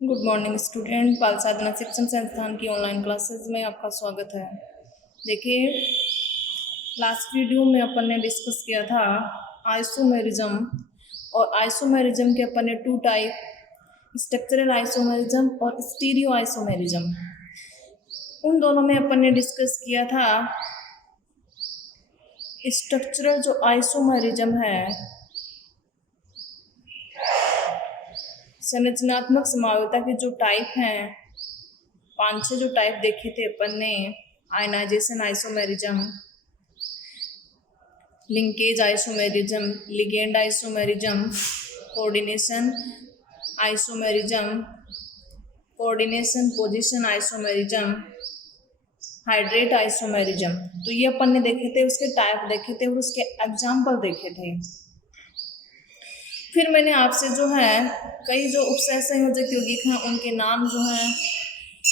Good morning student. Pal Sadhana Shikshan Sansthan की online classes में आपका स्वागत है। देखिए, लास्ट वीडियो में अपन ने डिस्कस किया था आइसोमेरिज्म, और आइसोमेरिज्म के अपन ने टू टाइप, स्ट्रक्चरल आइसोमेरिज्म और स्टीरियो आइसोमेरिज्म। उन दोनों में अपन ने डिस्कस किया था स्ट्रक्चरल जो आइसोमेरिज्म है, संरचनात्मक समावता के जो टाइप हैं, 5-6 जो टाइप देखे थे अपन ने, ionization isomerism, linkage isomerism, ligand isomerism, coordination isomerism, coordination position isomerism, hydrate isomerism. तो ये अपन ने देखे थे, उसके टाइप देखे थे और उसके एग्जाम्पल देखे थे। फिर मैंने आपसे जो है कई जो उपसय संयोजक यौगिक हैं उनके नाम जो हैं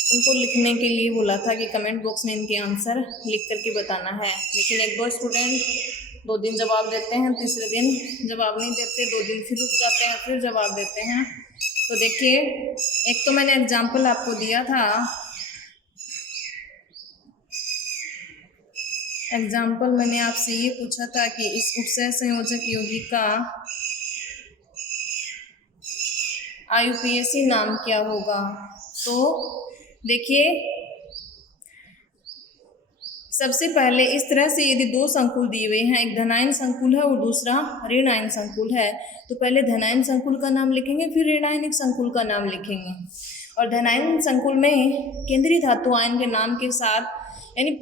उनको लिखने के लिए बोला था कि कमेंट बॉक्स में इनके आंसर लिख करके बताना है। लेकिन एक दो स्टूडेंट 2 दिन जवाब देते हैं, तीसरे दिन जवाब नहीं देते, 2 दिन फिर रुक जाते हैं, फिर जवाब देते हैं। तो देखिए, एक तो मैंने एग्जाम्पल आपको दिया था, एग्जाम्पल मैंने आपसे ये पूछा था कि इस उपसय संयोजक यौगिक का IUPAC नाम क्या होगा। तो देखिए, सबसे पहले इस तरह से यदि 2 संकुल दिए हुए हैं, एक धनायन संकुल है और दूसरा ऋणायन संकुल है, तो पहले धनायन संकुल का नाम लिखेंगे, फिर ऋणायनिक संकुल का नाम लिखेंगे। और धनायन संकुल में केंद्रीय धातु आयन के नाम के साथ, यानी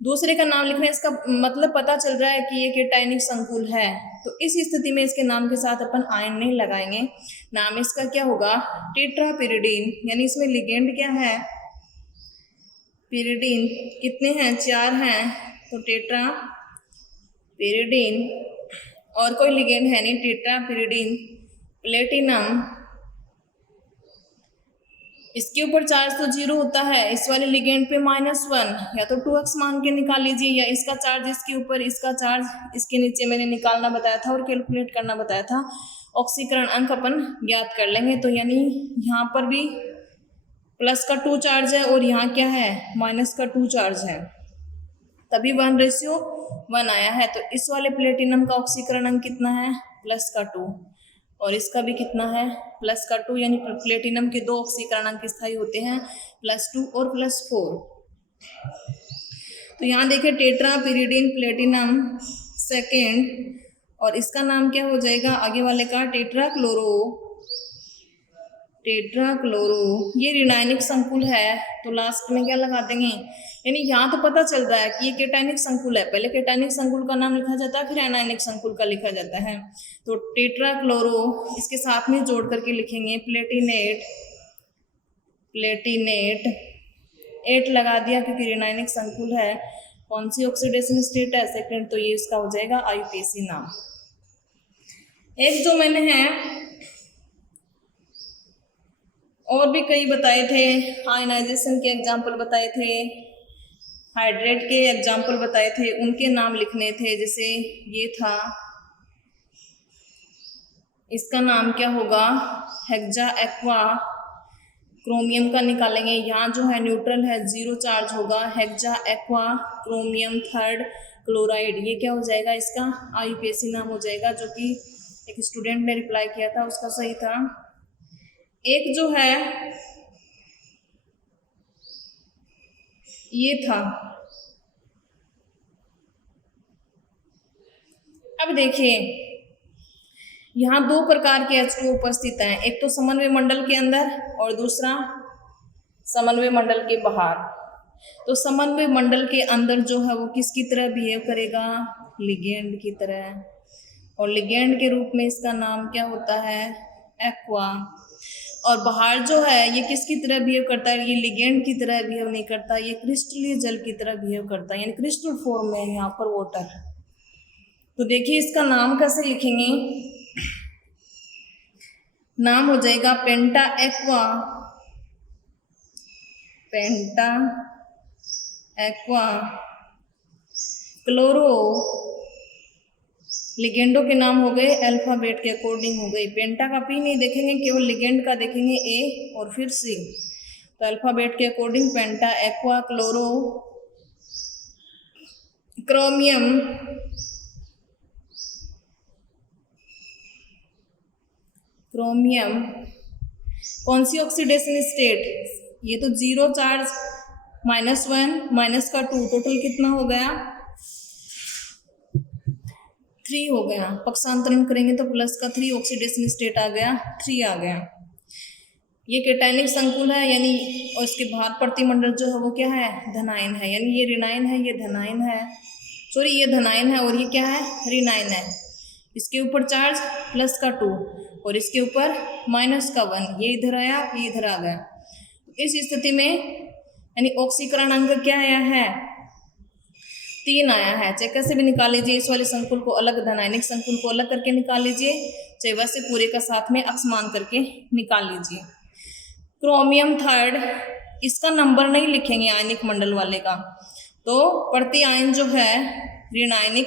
दूसरे का नाम लिखना, इसका मतलब पता चल रहा है कि ये केटायनिक संकुल है। तो इस स्थिति में इसके नाम के साथ अपन आयन नहीं लगाएंगे, नाम इसका क्या होगा, टेट्रापिरिडीन। यानी इसमें लिगेंड क्या है, पिरिडीन। कितने हैं, 4 हैं, तो टेट्रा पिरिडीन। और कोई लिगेंड है नहीं, टेट्रा पिरिडीन प्लेटिनम। इसके ऊपर चार्ज तो 0 होता है, इस वाले लिगेंड पे -1, या तो 2x मान के निकाल लीजिए, या इसका चार्ज इसके ऊपर, इसका चार्ज इसके नीचे मैंने निकालना बताया था और कैलकुलेट करना बताया था। ऑक्सीकरण अंक अपन ज्ञात कर लेंगे। तो यानी यहाँ पर भी प्लस का 2 चार्ज है और यहाँ क्या है, माइनस का 2 चार्ज है, तभी 1:1 आया है। तो इस वाले प्लेटिनम का ऑक्सीकरण अंक कितना है, प्लस का 2, और इसका भी कितना है, प्लस का 2। यानी प्लेटिनम के 2 ऑक्सीकरण अंक स्थायी होते हैं, +2 और +4। तो यहाँ देखिए, टेट्रा पिरिडीन प्लेटिनम सेकेंड, और इसका नाम क्या हो जाएगा आगे वाले का, टेट्राक्लोरो। ये ऋणायनिक संकुल है, तो लास्ट में क्या लगा देंगे, यानी यहाँ तो पता चल रहा है कि ये केटायनिक संकुल है, पहले केटायनिक संकुल का नाम लिखा जाता है, फिर एनायनिक संकुल का लिखा जाता है। तो टेट्राक्लोरो इसके साथ में जोड़ करके लिखेंगे प्लेटिनेट 8 लगा दिया, क्योंकि ऋणायनिक संकुल है। कौन सी ऑक्सीडेशन स्टेट है, सेकंड, तो ये इसका हो जाएगा IUPAC नाम। एक जो मैंने है और भी कई बताए थे, आयनाइजेशन के एग्जाम्पल बताए थे, हाइड्रेट के एग्जाम्पल बताए थे, उनके नाम लिखने थे। जैसे ये था, इसका नाम क्या होगा, हेक्सा एक्वा क्रोमियम का निकालेंगे। यहाँ जो है न्यूट्रल है, 0 चार्ज होगा, hexa aqua chromium third chloride. ये क्या हो जाएगा, इसका IUPAC नाम हो जाएगा, जो कि एक स्टूडेंट ने रिप्लाई किया था, उसका सही था। एक जो है ये था। अब देखिए, यहाँ 2 प्रकार के H2O उपस्थित हैं, एक तो समन्वय मंडल के अंदर और दूसरा समन्वय मंडल के बाहर। तो समन्वय मंडल के अंदर जो है वो किसकी तरह बिहेव करेगा, लिगेंड की तरह, और लिगेंड के रूप में इसका नाम क्या होता है, एक्वा। और बाहर जो है ये किसकी तरह बिहेव करता है, ये लिगेंड की तरह बिहेव नहीं करता, ये क्रिस्टलीय जल की तरह बिहेव करता है, यानी क्रिस्टल फॉर्म में है यहाँ पर वाटर। तो देखिए, इसका नाम कैसे लिखेंगे, नाम हो जाएगा पेंटा एक्वा क्लोरो लिगेंडों के नाम हो गए, अल्फाबेट के अकॉर्डिंग हो गई। पेंटा का पी नहीं देखेंगे, केवल लिगेंड का देखेंगे, ए और फिर सी। तो अल्फाबेट के अकॉर्डिंग पेंटा, एक्वा, क्लोरो, क्रोमियम, क्रोमियम। कौन सी ऑक्सीडेशन स्टेट? ये तो 0 चार्ज, -1 -2, टोटल कितना हो गया? 3 हो गया। पक्षांतरण करेंगे तो प्लस का 3 ऑक्सीडेशन स्टेट आ गया, 3 आ गया। ये कैटायनिक संकुल है, यानी और इसके बाहर प्रतिमंडल जो है वो क्या है? धनायन है, यानी ये ऋणायन है, ये धनायन है, सॉरी ये धनायन है और ये क्या है? ऋणायन है। इसके ऊपर चार्ज प्लस का 2 और इसके ऊपर माइनस का 1, ये इधर आया, ये इधर आ गया। इस स्थिति में यानी ऑक्सीकरण अंक क्या आया है? 3 आया है। चाहे कैसे भी निकाल लीजिए, इस वाले संकुल को अलग, धनायनिक संकुल को अलग करके निकाल लीजिए, चाहे वैसे पूरे का साथ में अक्समान करके निकाल लीजिए। क्रोमियम थर्ड, इसका नंबर नहीं लिखेंगे आयनिक मंडल वाले का, तो प्रति आयन जो है ऋणायनिक,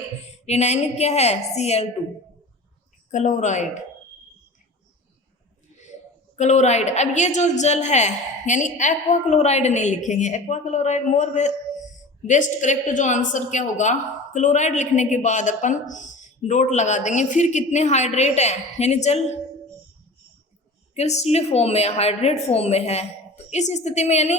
ऋणायनिक क्या है? Cl2, chloride, chloride. अब ये जो जल है यानी एक्वा क्लोराइड नहीं लिखेंगे, एक्वा क्लोराइड मोर बेस्ट करेक्ट जो आंसर क्या होगा? क्लोराइड लिखने के बाद अपन डॉट लगा देंगे, फिर कितने हाइड्रेट हैं, यानी जल क्रिस्टलीय फॉर्म में, हाइड्रेट फॉर्म में है। तो इस स्थिति में यानी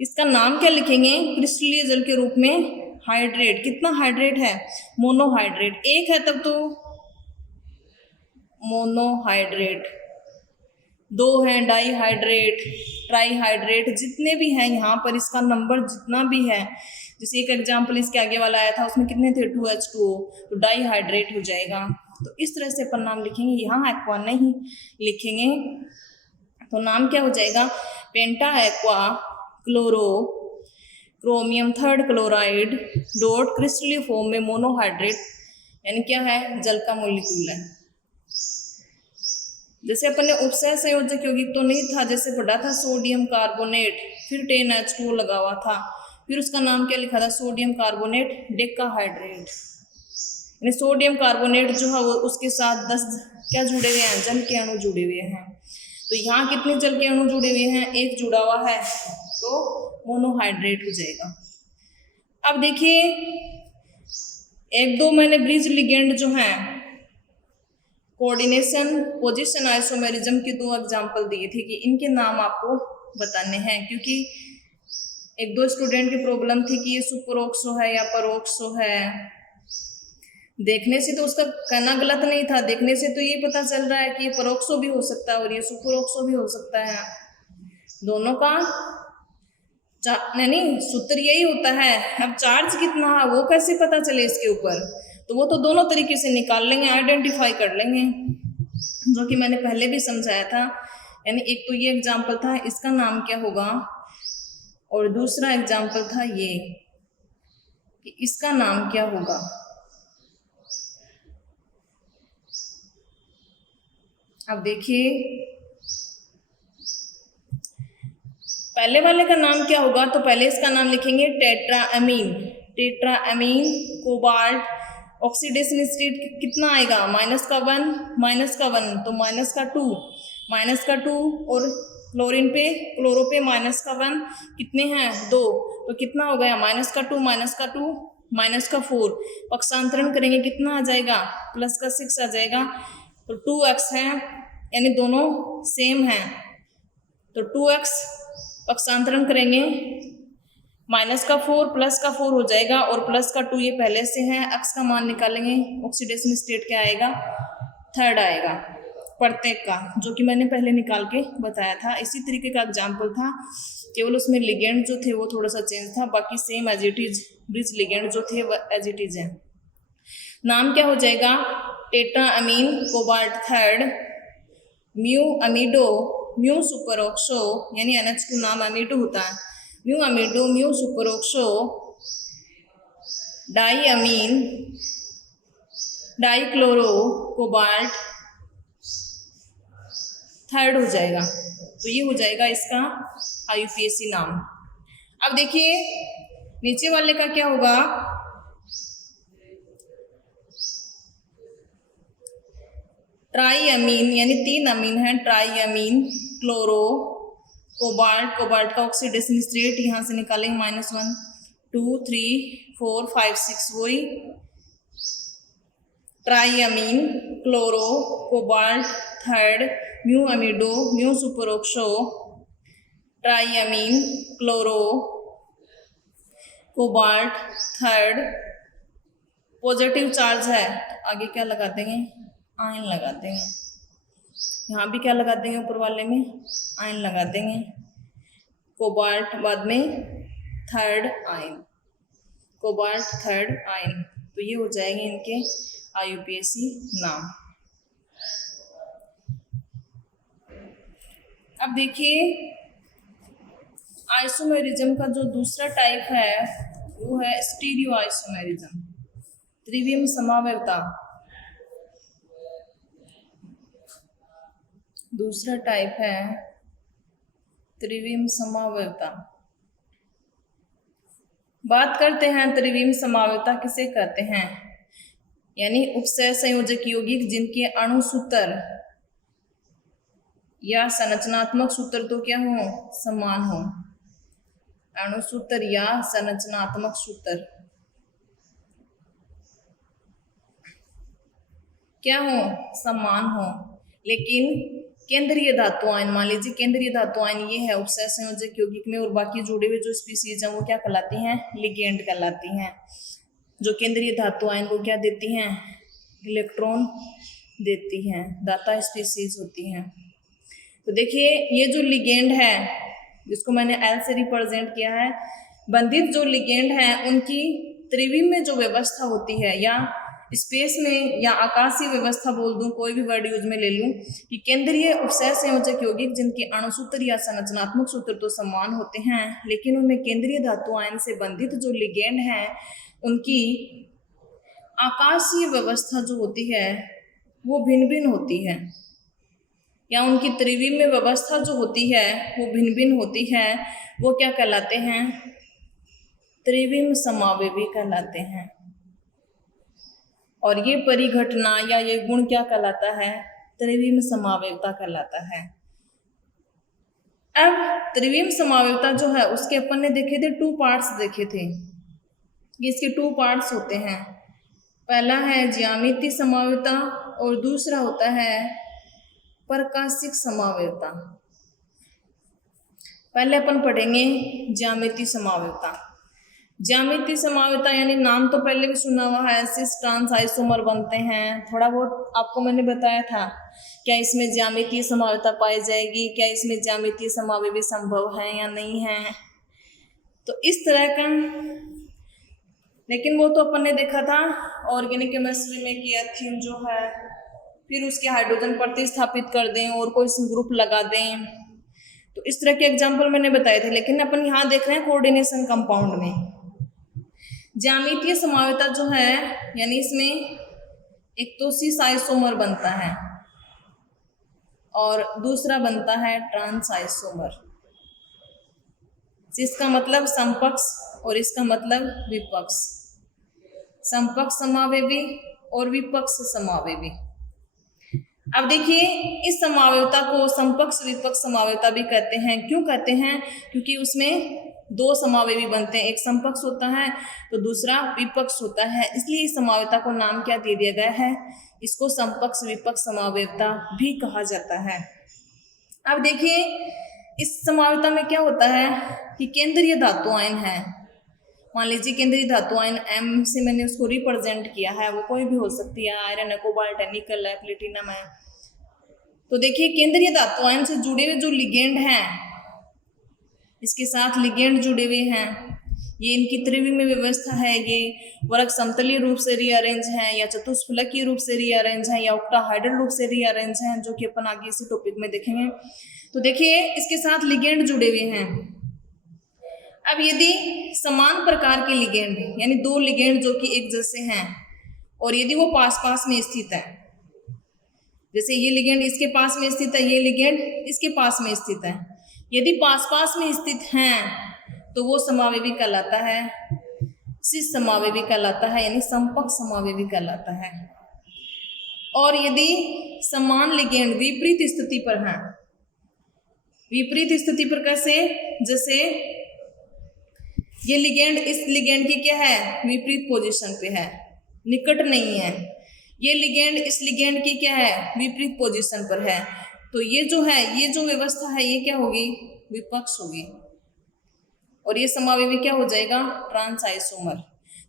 इसका नाम क्या लिखेंगे? क्रिस्टलीय जल के रूप में हाइड्रेट। कितना हाइड्रेट है? मोनोहाइड्रेट। एक है तब तो मोनोहाइड्रेट, 2 हैं डाईहाइड्रेट, ट्राईहाइड्रेट, जितने भी हैं यहाँ पर इसका नंबर जितना भी है, जैसे एक एग्जाम्पल इसके आगे वाला आया था उसमें कितने थे? 2H2O, तो डाईहाइड्रेट हो जाएगा। तो इस तरह से अपन नाम लिखेंगे, यहाँ एक्वा नहीं लिखेंगे। तो नाम क्या हो जाएगा? Penta aqua chloro chromium third chloride dot क्रिस्टलीय फॉर्म में मोनोहाइड्रेट, यानी क्या है? जल का मॉलिक्यूल है। जैसे अपन ने उपसय संयोजक यौगिक तो नहीं था, जैसे पढ़ा था सोडियम कार्बोनेट, फिर 10H2O लगा हुआ था, फिर उसका नाम क्या लिखा था? Sodium carbonate decahydrate. यानी सोडियम कार्बोनेट जो है वो उसके साथ 10 क्या जुड़े हुए हैं? जल के अणु जुड़े हुए हैं। तो यहाँ कितने जल के अणु जुड़े हुए हैं? 1 जुड़ा हुआ है, तो मोनोहाइड्रेट हो जाएगा। अब देखिए 1-2 मैंने ब्रिज लिगेंड जो हैं, कोऑर्डिनेशन, पोजीशन, आइसोमेरिज्म के 2 एग्जाम्पल दिए थे कि इनके नाम आपको बताने हैं, क्योंकि 1-2 स्टूडेंट की प्रॉब्लम थी कि ये सुपरऑक्सो है या परोक्सो है। देखने से तो उसका कहना गलत नहीं था, देखने से तो ये पता चल रहा है कि ये परोक्सो भी हो सकता है और ये सुपरऑक्सो भी हो सकता है। दोनों का नहीं सूत्र यही होता है। अब चार्ज कितना है वो कैसे पता चले इसके ऊपर? तो वो तो दोनों तरीके से निकाल लेंगे, आइडेंटिफाई कर लेंगे, जो कि मैंने पहले भी समझाया था। यानी एक तो ये एग्जाम्पल था, इसका नाम क्या होगा, और दूसरा एग्जाम्पल था ये कि इसका नाम क्या होगा। अब देखिए पहले वाले का नाम क्या होगा, तो पहले इसका नाम लिखेंगे tetraammine, tetraammine cobalt. Oxidation state कितना आएगा? -1 -1, तो -2 और क्लोरीन पे, क्लोरो पे -1, कितने हैं? 2, तो कितना हो गया? -2 -4। पक्षांतरण करेंगे कितना आ जाएगा? +6 आ जाएगा। तो 2x है, यानी दोनों सेम हैं, तो 2x पक्षांतरण करेंगे -4 +4 हो जाएगा और +2 ये पहले से है। x का मान निकालेंगे, ऑक्सीडेशन स्टेट क्या आएगा? थर्ड आएगा प्रत्येक का, जो कि मैंने पहले निकाल के बताया था। इसी तरीके का एग्जाम्पल था, केवल उसमें लिगेंड जो थे वो थोड़ा सा चेंज था, बाकी same as it is bridge ligand जो थे वो एज इट इज है। नाम क्या हो जाएगा? Tetraammine cobalt third, mu amido, mu superoxo, यानी NH2 नाम अमीडो होता है, mu amido mu superoxo diammine dichloro cobalt third हो जाएगा। तो ये हो जाएगा इसका IUPAC नाम। अब देखिए नीचे वाले का क्या होगा? ट्राईअमीन यानी 3 अमीन है, ट्राईअमीन, क्लोरो, कोबाल्ट, कोबाल्ट का ऑक्सीडेशन स्टेट यहाँ से निकालेंगे -1 2 3 4 5 6, वही triammine, chloro, cobalt, third mu amido, mu superoxo, triammine, chloro, cobalt, third positive charge है तो आगे क्या लगा देंगे, आयन लगा देंगे। यहाँ भी क्या लगा देंगे, ऊपर वाले में आयन लगा देंगे, कोबाल्ट बाद में third ion, cobalt third ion, तो ये हो जाएंगे इनके IUPAC नाम। अब देखिए आइसोमेरिज्म का जो दूसरा टाइप है वो है स्टीरियो आइसोमेरिज्म, त्रिविम समावयवता। दूसरा टाइप है त्रिविम समावयवता। बात करते हैं त्रिविम समावयवता किसे कहते हैं, यानी उपसय संयोजक यौगिक जिनके अणु सूत्र या संरचनात्मक सूत्र तो क्या हो, समान हो, अणु सूत्र या संरचनात्मक सूत्र क्या हो, समान हो, लेकिन केंद्रीय धातु आयन, मान लीजिए केंद्रीय धातु आयन ये है उपसय संयोजक यौगिक में, और बाकी जुड़े हुए जो स्पीसीज हैं वो क्या कहलाती हैं, लिगेंड कहलाती हैं। जो केंद्रीय धातु आयन को क्या देती हैं, इलेक्ट्रॉन देती हैं, दाता स्पीसीज होती हैं। तो देखिए ये जो लिगेंड है जिसको मैंने L से रिप्रेजेंट किया है, बंधित जो लिगेंड है उनकी त्रिविम में जो व्यवस्था होती है, या स्पेस में या आकाशीय व्यवस्था बोल दूं, कोई भी वर्ड यूज में ले लूं, कि केंद्रीय उपसय संयोजक यौगिक जिनके अणु सूत्र या संरचनात्मक सूत्र तो समान होते हैं, लेकिन उनमें केंद्रीय धातु आयन से बंधित जो लिगेंड है उनकी आकाशीय व्यवस्था जो होती है वो भिन्न भिन्न होती है, या उनकी त्रिविम में व्यवस्था जो होती है वो भिन्न भिन्न होती है। वो क्या कहलाते हैं, त्रिविम समावयवी कहलाते हैं। और ये परिघटना या ये गुण क्या कहलाता है, त्रिविम समावयवता कहलाता है। अब त्रिविम समावयवता जो है उसके अपन ने देखे थे 2 पार्ट्स देखे थे, इसके 2 पार्ट्स होते हैं। पहला है ज्यामितीय समावयवता और दूसरा होता है प्रकाशिक समावयवता। पहले अपन पढ़ेंगे ज्यामितीय समावयवता। ज्यामितीय समावयवता यानी नाम तो पहले भी सुना हुआ है, सिस ट्रांस आइसोमर बनते हैं, थोड़ा बहुत आपको मैंने बताया था। क्या इसमें ज्यामितीय समावयवता पाई जाएगी, क्या इसमें ज्यामितीय समावयवी संभव है या नहीं है, तो इस तरह का, लेकिन वो तो अपन ने देखा था ऑर्गेनिक केमिस्ट्री में कि एथीन जो है फिर उसके हाइड्रोजन प्रतिस्थापित कर दें और कोई ग्रुप लगा दें, तो इस तरह के एग्जाम्पल मैंने बताए थे। लेकिन अपन यहाँ देख रहे हैं कोऑर्डिनेशन कंपाउंड में ज्यामितीय समावयवता जो है, यानी इसमें एक तो सिस आइसोमर बनता है और दूसरा बनता है ट्रांस आइसोमर। जिसका मतलब समपक्ष और इसका मतलब विपक्ष, समपक्ष समावयवी और विपक्ष समावयवी। अब देखिए इस समावयवता को समपक्ष विपक्ष समावयवता भी कहते हैं। क्यों कहते हैं, क्योंकि उसमें 2 समावयवी बनते हैं, एक समपक्ष होता है तो दूसरा विपक्ष होता है, इसलिए इस समावयवता को नाम क्या दे दिया गया है, इसको समपक्ष विपक्ष समावयवता भी कहा जाता है। अब देखिए इस समावयवता में क्या होता है कि केंद्रीय धातु आयन है, मान लीजिए केंद्रीय धातु आयन M से मैंने उसको रिप्रेजेंट किया है, वो कोई भी हो सकती है, आयरन है, कोबाल्ट है, निकल है, प्लेटिनम है। तो देखिए केंद्रीय धातु आयन से जुड़े हुए जो लिगेंड हैं, इसके साथ लिगेंड जुड़े हुए हैं, ये इनकी त्रिविम में व्यवस्था है, ये वर्ग समतलीय रूप से रीअरेंज है या चतुष्फलकीय रूप से रीअरेंज है या ऑक्टाहाइड्रल रूप से रीअरेंज है, जो कि अपन आगे इसी टॉपिक में देखेंगे। तो देखिए इसके साथ लिगेंड जुड़े हुए हैं। अब यदि समान प्रकार के लिगेंड यानी 2 लिगेंड जो कि एक जैसे हैं और यदि वो पास पास में स्थित है, जैसे ये लिगेंड इसके पास में स्थित है, ये लिगेंड इसके पास में स्थित है, यदि पास पास में स्थित हैं तो वो समावयवी कहलाता है, सिस समावयवी कहलाता है, यानी समपक्ष समावयवी कहलाता है। और यदि समान लिगेंड विपरीत स्थिति पर है, विपरीत स्थिति पर कैसे, जैसे ये लिगेंड इस लिगेंड की क्या है, विपरीत पोजीशन पे है, निकट नहीं है, ये लिगेंड इस लिगेंड की क्या है, विपरीत पोजीशन पर है, तो ये जो है, ये जो व्यवस्था है ये क्या होगी, विपक्ष होगी, और ये समावेवी क्या हो जाएगा, ट्रांस आइसोमर।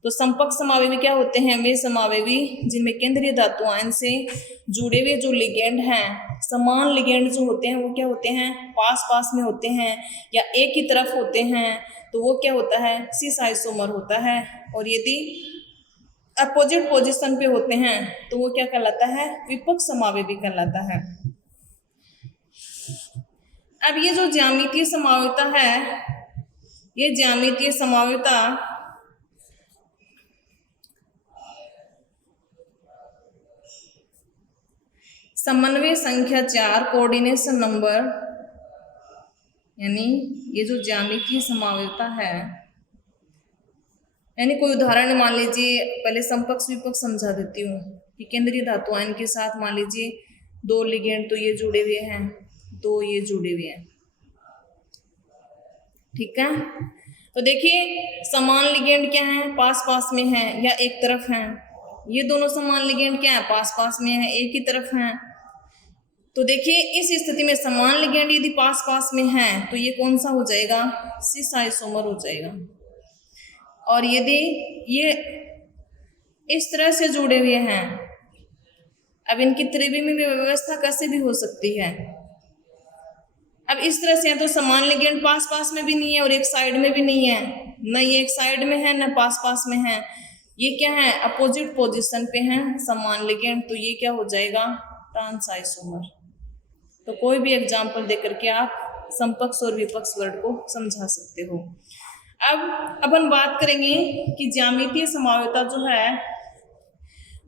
तो समपक्ष समावेवी क्या होते हैं, वे समावेवी जिनमें केंद्रीय धातु आयन से जुड़े हुए जो लिगेंड हैं, समान लिगेंड जो होते हैं वो क्या होते हैं, पास पास में होते हैं या एक ही तरफ होते हैं, तो वो क्या होता है, सिस आइसोमर होता है। और यदि अपोजिट पोजीशन पे होते हैं तो वो क्या कहलाता है, विपक्ष समावेवी कहलाता है। अब ये जो ज्यामितीय समावेता है, ये ज्यामितीय समावेता समन्वय संख्या 4 कोऑर्डिनेशन नंबर, यानी ये जो ज्यामितीय समावेता है, यानी कोई उदाहरण मान लीजिए, पहले समपक्ष विपक्ष समझा देती हूँ कि केंद्रीय धातु आयन के साथ मान लीजिए 2 लिगेंड तो ये जुड़े हुए हैं, 2 ये जुड़े हुए हैं, ठीक है। तो देखिए समान लिगेंड क्या है, पास पास में है या एक तरफ है, ये दोनों समान लिगेंड क्या है, पास पास में है, एक ही तरफ है। तो देखिए इस स्थिति में समान लिगेंड यदि पास पास में है तो ये कौन सा हो जाएगा, सिस आइसोमर हो जाएगा। और यदि ये इस तरह से जुड़े हुए हैं, अब इनकी त्रिविमीय व्यवस्था कैसे भी हो सकती है, अब इस तरह से है तो समान लिगेंड पास पास में भी नहीं है और एक साइड में भी नहीं है, न ये एक साइड में है न पास पास में है, ये क्या है, अपोजिट पोजीशन पे है समान लिगेंड, तो ये क्या हो जाएगा, ट्रांस आइसोमर। तो कोई भी एग्जाम्पल देकर के आप समपक्ष और विपक्ष वर्ड को समझा सकते हो। अब अपन बात करेंगे कि ज्यामितीय समावेता जो है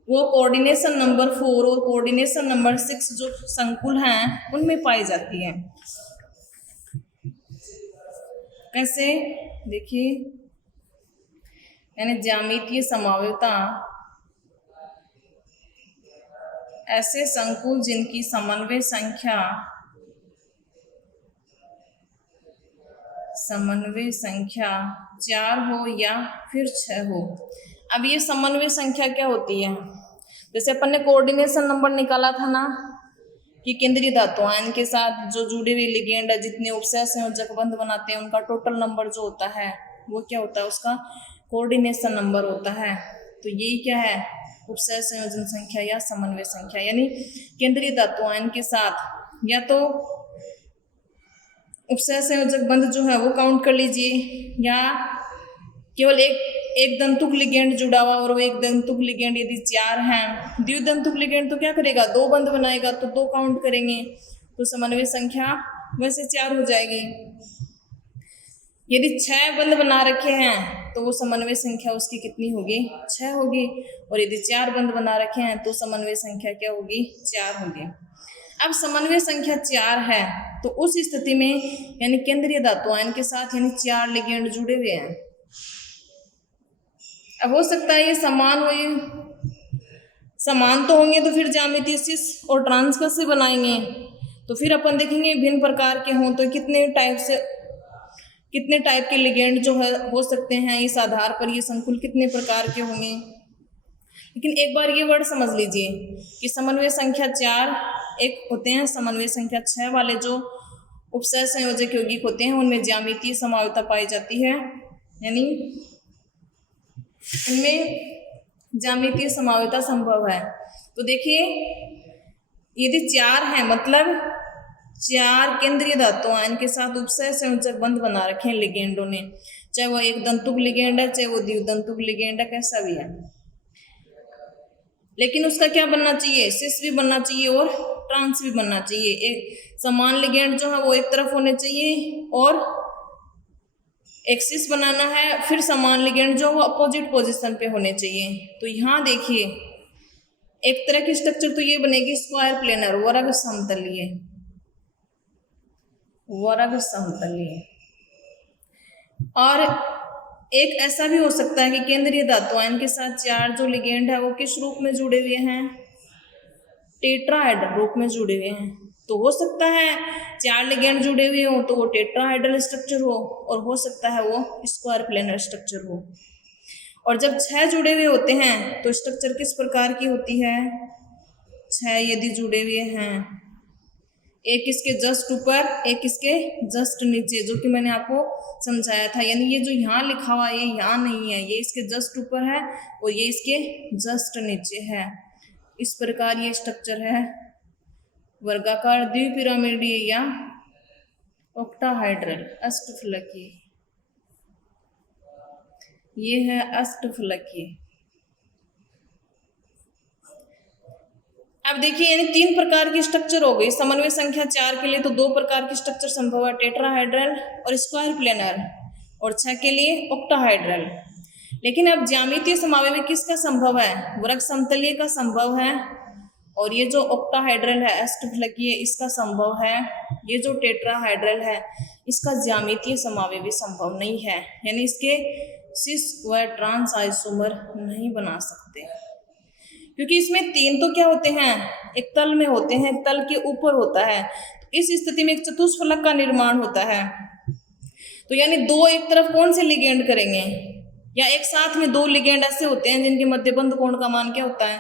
वो कोऑर्डिनेशन नंबर 4 और कोऑर्डिनेशन नंबर 6 जो संकुल हैं उनमें पाई जाती है। कैसे, देखिए, यानी ज्यामितीय समावेता ऐसे संकुल जिनकी समन्वय संख्या 4 हो या फिर 6 हो। अब ये समन्वय संख्या क्या होती है, जैसे अपन ने कोऑर्डिनेशन नंबर निकाला था ना कि केंद्रीय धातु आयन के साथ जो जुड़े हुए लिगेंड है, जितने उपसय संयोजक बंध बनाते हैं उनका टोटल नंबर जो होता है वो क्या होता है, उसका कोऑर्डिनेशन नंबर होता है। तो यही क्या है, उपसय संयोजन संख्या या समन्वय संख्या, यानी केंद्रीय धातु आयन के साथ या तो उपसय संयोजक बंध जो है वो काउंट कर लीजिए, या केवल एक दंतुक लिगेंड जुड़ा हुआ और वो एक दंतुक लिगेंड यदि 4 हैं, द्विदंतुक लिगेंड तो क्या करेगा, 2 बंध बनाएगा तो 2 काउंट करेंगे, तो समन्वय संख्या वैसे 4 हो जाएगी। यदि 6 बंध बना रखे हैं तो वो समन्वय संख्या उसकी कितनी होगी, 6 होगी, और यदि 4 बंध बना रखे हैं तो समन्वय संख्या क्या होगी, 4 होगी। अब समन्वय संख्या 4 है तो उस स्थिति में यानी केंद्रीय धातु आयन के साथ यानी 4 लिगेंड जुड़े हुए हैं। अब हो सकता है ये समान हो, ये समान तो होंगे तो फिर ज्यामितीय सिस और ट्रांस कैसे बनाएंगे, तो फिर अपन देखेंगे भिन्न प्रकार के हों तो कितने टाइप के लिगेंड जो है हो सकते हैं, इस आधार पर ये संकुल कितने प्रकार के होंगे। लेकिन एक बार ये वर्ड समझ लीजिए कि समन्वय संख्या 4 एक होते हैं, समन्वय संख्या 6 वाले जो उपसय संयोजक यौगिक होते हैं उनमें ज्यामितीय समावेता पाई जाती है, यानी इनमें ज्यामितीय समावेता संभव है। तो देखिए यदि 4 है मतलब 4 केंद्रीय धातु आयन के साथ उपसय संयोजक बंध बना रखे हैं लिगेंडों ने, चाहे वो एक दंतुक लिगेंड है चाहे वो द्विदंतुक लिगेंड है, कैसा भी है, लेकिन उसका क्या बनना चाहिए, सिस भी बनना चाहिए और ट्रांस भी बनना चाहिए। एक समान लिगेंड जो है वो एक तरफ होने चाहिए और एक सिस बनाना है, फिर समान लिगेंड जो वो अपोजिट पोजीशन पे होने चाहिए। तो यहाँ देखिए एक तरह की स्ट्रक्चर तो ये बनेगी स्क्वायर प्लेनर, वर्ग समतलीय, वर्ग समतलीय। और एक ऐसा भी हो सकता है कि केंद्रीय धातु आयन के साथ 4 जो लिगेंड है वो किस रूप में जुड़े हुए हैं, टेट्राहेड्रल रूप में जुड़े हुए हैं। तो हो सकता है 4 लिगेंड जुड़े हुए हो तो वो टेट्राहेड्रल स्ट्रक्चर हो, और हो सकता है वो स्क्वायर प्लेनर स्ट्रक्चर हो। और जब 6 जुड़े हुए होते हैं तो स्ट्रक्चर किस प्रकार की होती है? 6 यदि जुड़े हुए हैं, एक इसके जस्ट ऊपर एक इसके जस्ट नीचे, जो कि मैंने आपको समझाया था। यानी ये जो यहाँ लिखा हुआ है ये यहाँ नहीं है, ये इसके जस्ट ऊपर है और ये इसके जस्ट नीचे है। इस प्रकार ये स्ट्रक्चर है वर्गाकार द्विपिरामिडीय या ऑक्टाहाइड्रल अष्टफलकीय। ये है अष्टफलकीय। अब देखिए यानी 3 प्रकार की स्ट्रक्चर हो गई। समन्वय संख्या 4 के लिए तो 2 प्रकार की स्ट्रक्चर संभव है, टेट्राहेड्रल और स्क्वायर प्लेनर, और 6 के लिए ऑक्टाहाइड्रल। लेकिन अब ज्यामितीय समावयवी किसका संभव है? वर्ग समतलीय का संभव है, और ये जो ऑक्टाहाइड्रल है अष्टफलकीय इसका संभव है। ये जो टेट्राहाइड्रल है इसका ज्यामितीय समावयवी संभव नहीं है, यानी इसके सिस व ट्रांस आइसोमर नहीं बना सकते, क्योंकि इसमें 3 तो क्या होते हैं? एक तल में होते हैं, एक तल के ऊपर होता है। तो इस स्थिति में एक चतुष्फलक का निर्माण होता है। तो यानी 2 एक तरफ कौन से लिगेंड करेंगे, या एक साथ में 2 लिगेंड ऐसे होते हैं जिनके मध्यबंध कोण का मान क्या होता है?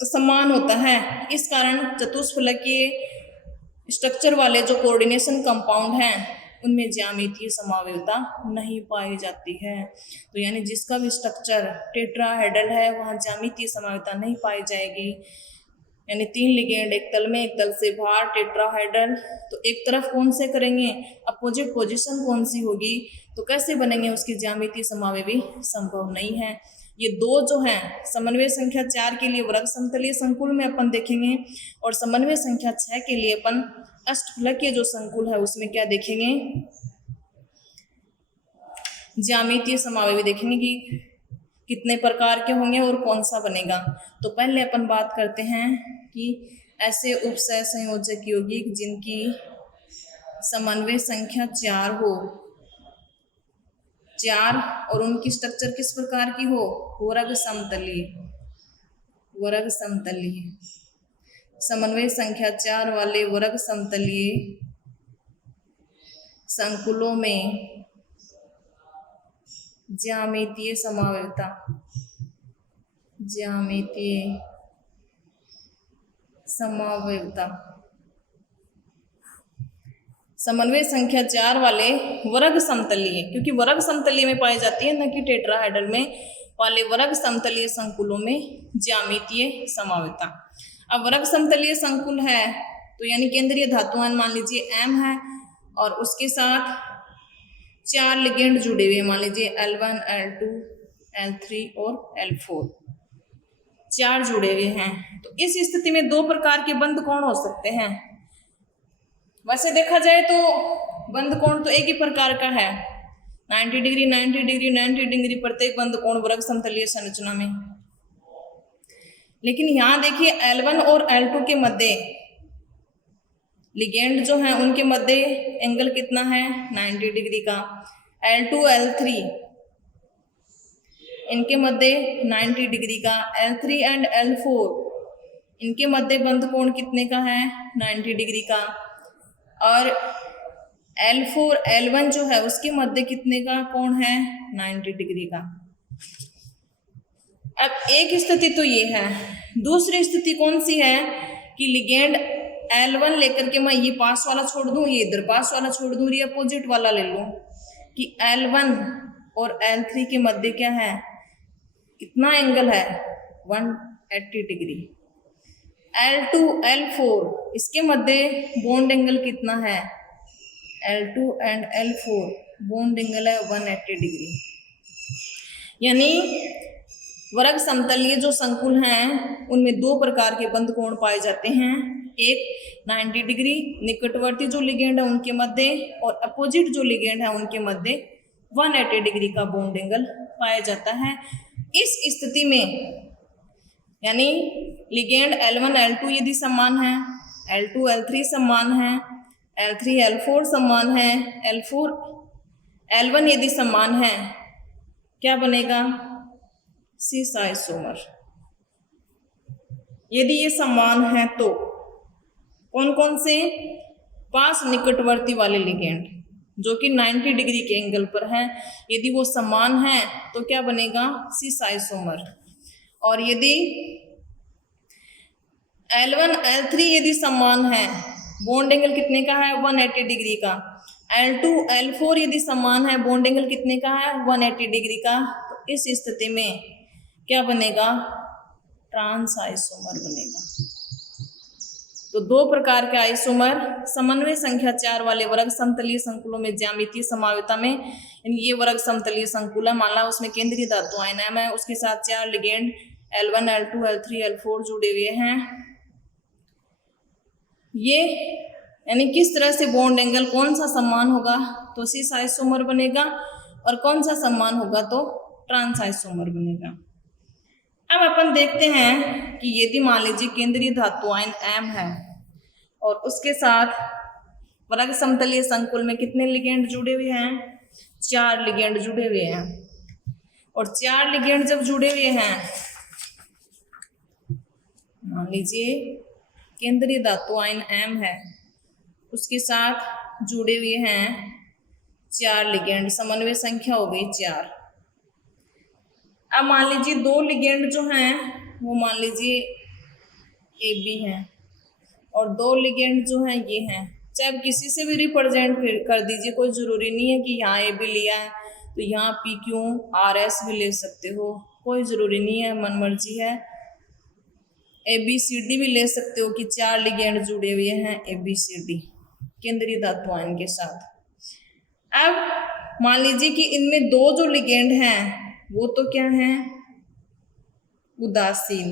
समान होता है। इस कारण चतुष्फलकीय स्ट्रक्चर वाले जो कोऑर्डिनेशन कंपाउंड हैं उनमें ज्यामितीय समावयवता नहीं पाई जाती है। तो यानी जिसका भी स्ट्रक्चर टेट्राहेड्रल है वहाँ ज्यामितीय समावयवता नहीं पाई जाएगी। यानी 3 लिगेंड एक तल में एक तल से बाहर टेट्राहेड्रल, तो एक तरफ कौन से करेंगे? अपोजिट पोजीशन कौन सी होगी? तो कैसे बनेंगे? उसकी ज्यामितीय समावयवी संभव नहीं है। ये 2 जो हैं समन्वय संख्या 4 के लिए वर्ग समतलीय संकुल में अपन देखेंगे, और समन्वय संख्या 6 के लिए अपन अष्टफलकीय जो संकुल है उसमें क्या देखेंगे? ज्यामितीय समावयवी देखेंगे कि कितने प्रकार के होंगे और कौन सा बनेगा। तो पहले अपन बात करते हैं कि ऐसे उपसय संयोजक यौगिक जिनकी समन्वय संख्या 4 हो, 4 और उनकी स्ट्रक्चर किस प्रकार की हो? वर्ग समतलीय। वर्ग समतलीय समन्वय संख्या 4 वाले वर्ग समतलीय संकुलों में ज्यामितीय समावयवता, ज्यामितीय समावयवता समन्वय संख्या 4 वाले वर्ग समतलीय, क्योंकि वर्ग समतलीय में पाई जाती है, न कि टेट्राहेड्रल में, वाले वर्ग समतलीय संकुलों में ज्यामितीय समावयवता। अब वर्ग समतलीय संकुल है तो यानी केंद्रीय धातुआं मान लीजिए M है, और उसके साथ 4 लिगेंड जुड़े हुए, मान लीजिए L1, L2, L3 और L4, 4 जुड़े हुए हैं। तो इस स्थिति में 2 प्रकार के बंध कोण हो सकते हैं। वैसे देखा जाए तो बंध कोण तो एक ही प्रकार का है, 90 डिग्री 90 डिग्री 90 डिग्री प्रत्येक बंध कोण वर्ग समतलीय संरचना में। लेकिन यहाँ देखिए L1 और L2 के मध्य लिगेंड जो है उनके मध्य एंगल कितना है? 90 डिग्री का। L2, L3 इनके मध्य 90 डिग्री का। L3 एंड L4 इनके मध्य बंध कोण कितने का है? 90 डिग्री का। और L4, L1 जो है उसके मध्य कितने का कोण है? 90 डिग्री का। अब एक स्थिति तो ये है, दूसरी स्थिति कौन सी है कि लिगेंड L1 लेकर के मैं ये पास वाला छोड़ दूं, ये इधर पास वाला छोड़ दूं, ये अपोजिट वाला ले लूं, कि L1 और L3 के मध्य क्या है? कितना एंगल है? 180 डिग्री। L2, L4 इसके मध्य बॉन्ड एंगल कितना है? L2 and L4 bond angle है 180 डिग्री। यानी वर्ग समतलीय जो संकुल हैं उनमें 2 प्रकार के बंध कोण पाए जाते हैं, एक 90 डिग्री निकटवर्ती जो लिगेंड है उनके मध्य, और अपोजिट जो लिगेंड है उनके मध्य 180 डिग्री का बॉन्ड एंगल पाया जाता है। इस स्थिति में यानी लिगेंड L1, L2 यदि समान है, L2, L3 समान है, L3, L4 समान है, L4, L1 यदि समान है, क्या बनेगा? Cis isomer. यदि ये समान है तो कौन कौन से? पास निकटवर्ती वाले लिगेंड जो कि 90 डिग्री के एंगल पर हैं, यदि वो समान है तो क्या बनेगा? Cis isomer. और यदि L1 L3 यदि समान है, बॉन्ड एंगल कितने का है? 180 डिग्री का। L2 L4 यदि समान है, बॉन्ड एंगल कितने का है? 180 डिग्री का। तो इस स्थिति में क्या बनेगा? ट्रांस आइसोमर बनेगा। तो दो प्रकार के आइसोमर समन्वय संख्या 4 वाले वर्ग समतलीय संकुलों में ज्यामितीय समावयवता में, ये वर्ग समतलीय संकुल है, मान ला उसमें केंद्रीय धातु आयन M है, उसके साथ 4 ligand L1 L2 L3 L4 जुड़े हुए हैं। ये यानी किस तरह से बॉन्ड एंगल कौन सा समान होगा तो सिस आइसोमर बनेगा, और कौन सा समान होगा तो ट्रांस आइसोमर बनेगा। अब अपन देखते हैं कि यदि मान लीजिए केंद्रीय धातु आयन M है और उसके साथ वर्ग समतलीय संकुल में कितने लिगेंड जुड़े हुए हैं? 4 लिगेंड जुड़े हुए हैं। और 4 लिगेंड जब जुड़े हुए हैं, मान लीजिए केंद्रीय धातु आयन M है, उसके साथ जुड़े हुए हैं 4 लिगेंड, समन्वय संख्या हो गई 4। अब मान लीजिए 2 लिगेंड जो हैं वो मान लीजिए AB हैं और 2 लिगेंड जो हैं ये हैं। चाहे किसी से भी रिप्रेजेंट कर दीजिए, कोई ज़रूरी नहीं है कि यहाँ AB लिया है तो यहाँ PQRS भी ले सकते हो, कोई ज़रूरी नहीं है, मन मर्जी है। ABCD भी ले सकते हो कि 4 लिगेंड जुड़े हुए हैं ABCD केंद्रीय धातु आयन के साथ। अब मान लीजिए कि इनमें 2 जो लिगेंड हैं वो तो क्या हैं? उदासीन,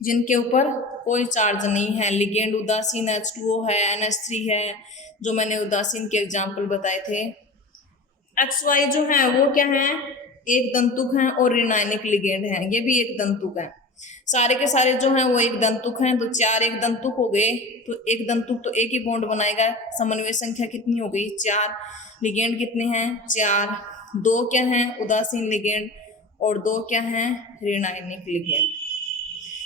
जिनके ऊपर कोई चार्ज नहीं है। लिगेंड उदासीन H2O है, NH3 है, जो मैंने उदासीन के एग्जाम्पल बताए थे। XY जो है वो क्या है? एक दंतुक हैं और ऋणायनिक लिगेंड हैं, ये भी एक दंतुक है। सारे के सारे जो हैं वो एक दंतुक हैं, तो 4 एक दंतुक हो गए, तो एक दंतुक तो एक ही बॉन्ड बनाएगा। समन्वय संख्या कितनी हो गई? 4। लिगेंड कितने हैं? 4। 2 क्या हैं? उदासीन लिगेंड, और 2 क्या हैं? ऋणायनिक लिगेंड।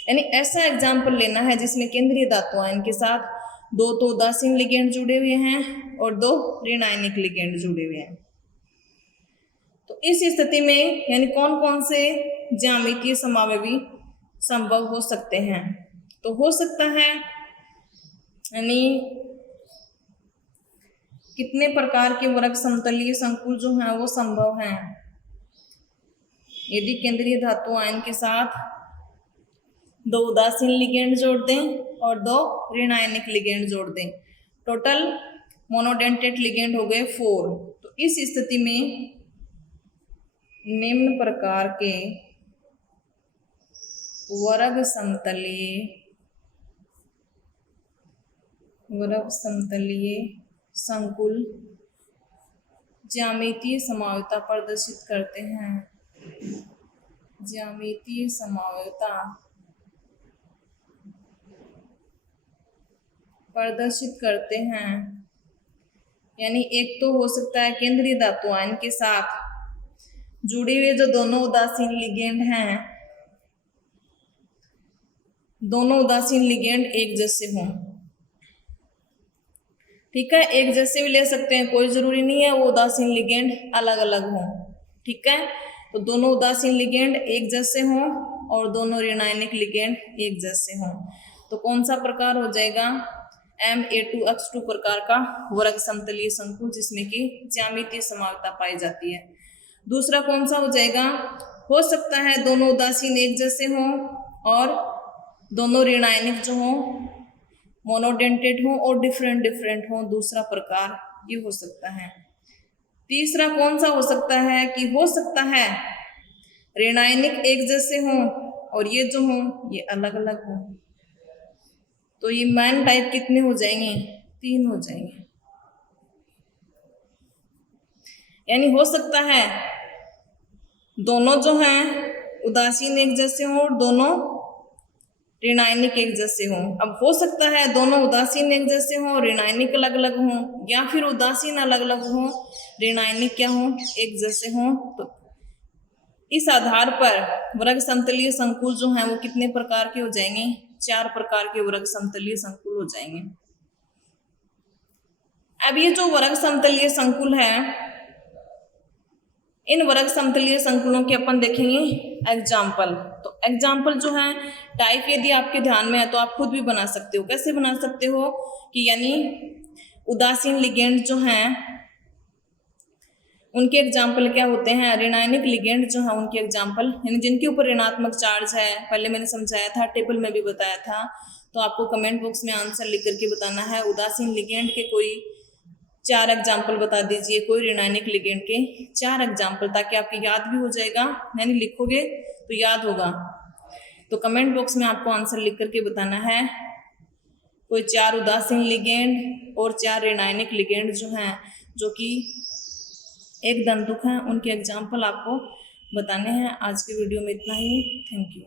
यानी ऐसा एग्जाम्पल लेना है जिसमें केंद्रीय धातु आयन के साथ 2 तो उदासीन लिगेंड जुड़े हुए हैं और 2 ऋणायनिक लिगेंड जुड़े हुए हैं। तो इस स्थिति में यानी कौन कौन से ज्यामितीय समावयवी संभव हो सकते हैं? तो हो सकता है यानी कितने प्रकार के वर्ग समतलीय संकुल जो हैं वो संभव हैं? यदि केंद्रीय धातु आयन के साथ 2 उदासीन लिगेंड जोड़ दें और 2 ऋणायनिक लिगेंड जोड़ दें, टोटल मोनोडेंटेट लिगेंड हो गए 4। तो इस स्थिति में निम्न प्रकार के वर्ग समतलीय संकुल ज्यामितीय समावयवता प्रदर्शित करते हैं। ज्यामितीय समावयवता प्रदर्शित करते हैं, यानी एक तो हो सकता है केंद्रीय धातु आयन के साथ जुड़े हुए जो दोनों उदासीन लिगेंड हैं, दोनों उदासीन लिगेंड एक जैसे हों। ठीक है, एक जैसे भी ले सकते हैं, कोई जरूरी नहीं है वो उदासीन लिगेंड अलग अलग हों। ठीक है, तो दोनों उदासीन लिगेंड एक जैसे हों और दोनों ऋणायनिक लिगेंड एक जैसे हों। तो कौन सा प्रकार हो जाएगा? MA2X2 प्रकार का वर्ग समतलीय संकुल जिसमें कि ज्यामितीय समावयवता पाई जाती है। दूसरा कौन सा हो जाएगा? हो सकता है दोनों उदासीन एक जैसे हों और दोनों ऋणायनिक जो हों मोनोडेंटेड हों और डिफरेंट हों, दूसरा प्रकार ये हो सकता है। तीसरा कौन सा हो सकता है कि हो सकता है ऋणायनिक एक जैसे हों और ये जो हों ये अलग अलग हों। तो ये मैन टाइप कितने हो जाएंगे? 3 हो जाएंगे। यानी हो सकता है दोनों जो हैं उदासीन एक जैसे हों और दोनों ऋणायनिक एक जैसे हों। अब हो सकता है दोनों उदासीन एक जैसे हों और ऋणायनिक अलग अलग हों, या फिर उदासीन अलग अलग हों, ऋणायनिक क्या हों? एक जैसे हों। तो इस आधार पर वर्ग समतलीय संकुल जो हैं वो कितने प्रकार के हो जाएंगे? 4 प्रकार के वर्ग समतलीय संकुल हो जाएंगे। अब ये जो वर्ग समतलीय संकुल है, इन वर्ग समतलीय संकुलों के अपन देखेंगे एग्जाम्पल। तो एग्जाम्पल जो है टाइप यदि आपके ध्यान में है तो आप खुद भी बना सकते हो। कैसे बना सकते हो कि यानी उदासीन लिगेंड जो हैं उनके एग्जाम्पल क्या होते हैं? ऋणायनिक लिगेंड जो है उनके एग्जाम्पल, यानी जिनके ऊपर ऋणात्मक चार्ज है, पहले मैंने समझाया था, टेबल में भी बताया था। तो आपको कमेंट बॉक्स में आंसर लिख करके बताना है उदासीन लिगेंड के कोई 4 एग्जाम्पल बता दीजिए, कोई ऋणायनिक लिगेंड के 4 एग्जाम्पल, ताकि आपकी याद भी हो जाएगा, यानी लिखोगे तो याद होगा। तो कमेंट बॉक्स में आपको आंसर लिख करके बताना है कोई 4 उदासीन लिगेंड और 4 ऋणायनिक लिगेंड जो हैं, जो कि एक दंतुक हैं, उनके एग्जाम्पल आपको बताने हैं। आज की वीडियो में इतना ही। Thank you.